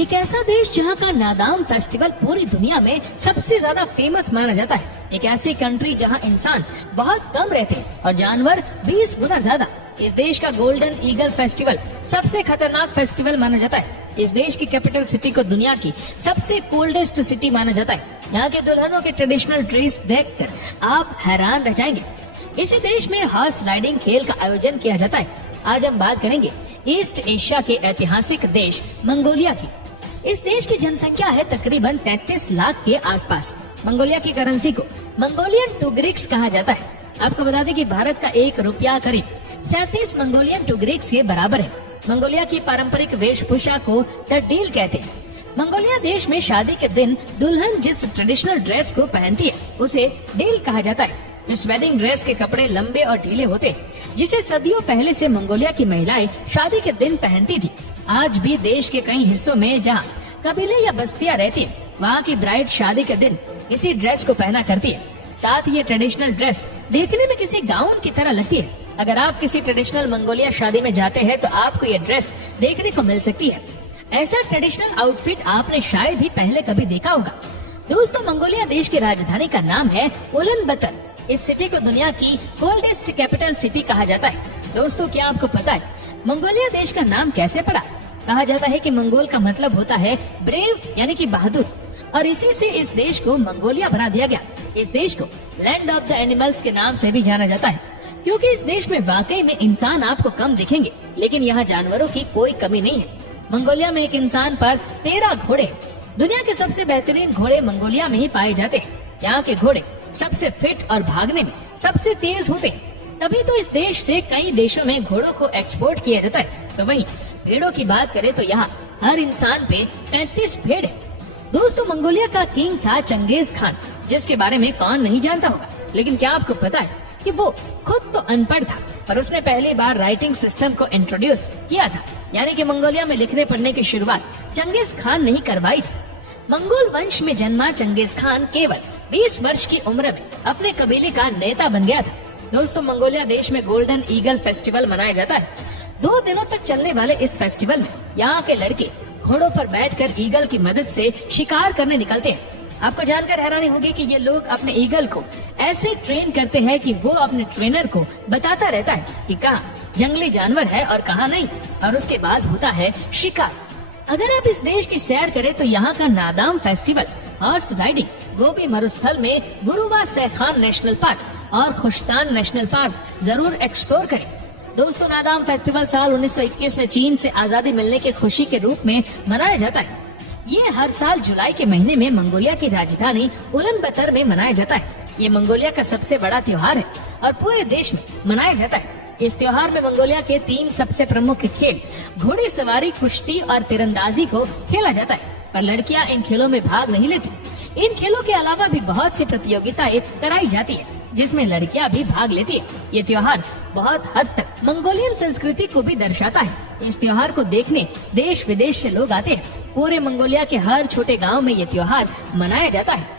एक ऐसा देश जहाँ का नादाम फेस्टिवल पूरी दुनिया में सबसे ज्यादा फेमस माना जाता है। एक ऐसी कंट्री जहाँ इंसान बहुत कम रहते हैं और जानवर 20 गुना ज्यादा। इस देश का गोल्डन ईगल फेस्टिवल सबसे खतरनाक फेस्टिवल माना जाता है। इस देश की कैपिटल सिटी को दुनिया की सबसे कोल्डेस्ट सिटी माना जाता है। यहाँ के दुल्हनों के ट्रेडिशनल ड्रेस देखकर आप हैरान रह जाएंगे। इसी देश में हॉर्स राइडिंग खेल का आयोजन किया जाता है। आज हम बात करेंगे ईस्ट एशिया के ऐतिहासिक देश मंगोलिया की। इस देश की जनसंख्या है तकरीबन 33 लाख के आसपास। मंगोलिया की करेंसी को मंगोलियन टुगरिक्स कहा जाता है। आपको बता दें कि भारत का 1 रुपया करीब 37 मंगोलियन टुगरिक्स के बराबर है। मंगोलिया की पारंपरिक वेशभूषा को तडील कहते हैं। मंगोलिया देश में शादी के दिन दुल्हन जिस ट्रेडिशनल ड्रेस को पहनती है उसे डील कहा जाता है। इस वेडिंग ड्रेस के कपड़े लंबे और ढीले होते हैं, जिसे सदियों पहले से मंगोलिया की महिलाएं शादी के दिन पहनती थी। आज भी देश के कई हिस्सों में जहां कबीले या बस्तियां रहती है, वहां की ब्राइड शादी के दिन इसी ड्रेस को पहना करती है। साथ ही ये ट्रेडिशनल ड्रेस देखने में किसी गाउन की तरह लगती है। अगर आप किसी ट्रेडिशनल मंगोलिया शादी में जाते हैं तो आपको ये ड्रेस देखने को मिल सकती है। ऐसा ट्रेडिशनल आउटफिट आपने शायद ही पहले कभी देखा होगा। दोस्तों, मंगोलिया देश की राजधानी का नाम है उलानबातर। इस सिटी को दुनिया की कोल्डेस्ट कैपिटल सिटी कहा जाता है। दोस्तों, क्या आपको पता है मंगोलिया देश का नाम कैसे पड़ा? कहा जाता है कि मंगोल का मतलब होता है ब्रेव यानी कि बहादुर, और इसी से इस देश को मंगोलिया बना दिया गया। इस देश को लैंड ऑफ द एनिमल्स के नाम से भी जाना जाता है, क्योंकि इस देश में वाकई में इंसान आपको कम दिखेंगे, लेकिन यहाँ जानवरों की कोई कमी नहीं है। मंगोलिया में एक इंसान पर 13 घोड़े हैं। दुनिया के सबसे बेहतरीन घोड़े मंगोलिया में ही पाए जाते हैं। यहाँ के घोड़े सबसे फिट और भागने में सबसे तेज होते हैं। तभी तो इस देश से कई देशों में घोड़ों को एक्सपोर्ट किया जाता है। तो वहीं भेड़ों की बात करें तो यहाँ हर इंसान पे 35 भेड़ है। दोस्तों, मंगोलिया का किंग था चंगेज खान, जिसके बारे में कौन नहीं जानता होगा। लेकिन क्या आपको पता है कि वो खुद तो अनपढ़ था, पर उसने पहली बार राइटिंग सिस्टम को इंट्रोड्यूस किया था। यानी कि मंगोलिया में लिखने पढ़ने की शुरुआत चंगेज खान ने ही करवाई थी। मंगोल वंश में जन्मा चंगेज खान केवल 20 वर्ष की उम्र में अपने कबीले का नेता बन गया था। दोस्तों, मंगोलिया देश में गोल्डन ईगल फेस्टिवल मनाया जाता है। 2 दिनों तक चलने वाले इस फेस्टिवल में यहाँ के लड़के घोड़ों पर बैठकर ईगल की मदद से शिकार करने निकलते हैं। आपको जानकर हैरानी होगी कि ये लोग अपने ईगल को ऐसे ट्रेन करते हैं कि वो अपने ट्रेनर को बताता रहता है कि कहाँ जंगली जानवर है और कहाँ नहीं, और उसके बाद होता है शिकार। अगर आप इस देश की सैर करें तो यहाँ का नादाम फेस्टिवल, हॉर्स राइडिंग, गोबी मरुस्थल में गुरुवा सैखान नेशनल पार्क और खुश्तान नेशनल पार्क जरूर एक्सप्लोर करें। दोस्तों, नादाम फेस्टिवल साल 1921 में चीन से आजादी मिलने की खुशी के रूप में मनाया जाता है। ये हर साल जुलाई के महीने में मंगोलिया की राजधानी उलानबातर में मनाया जाता है। ये मंगोलिया का सबसे बड़ा त्योहार है और पूरे देश में मनाया जाता है। इस त्योहार में मंगोलिया के 3 सबसे प्रमुख खेल घोड़ी सवारी, कुश्ती और तीरंदाजी को खेला जाता है, पर लड़कियां इन खेलों में भाग नहीं लेती। इन खेलों के अलावा भी बहुत सी प्रतियोगिताएं कराई जाती है, जिसमें लड़कियां भी भाग लेती है। ये त्योहार बहुत हद तक मंगोलियन संस्कृति को भी दर्शाता है। इस त्योहार को देखने देश विदेश से लोग आते हैं। पूरे मंगोलिया के हर छोटे गांव में ये त्योहार मनाया जाता है।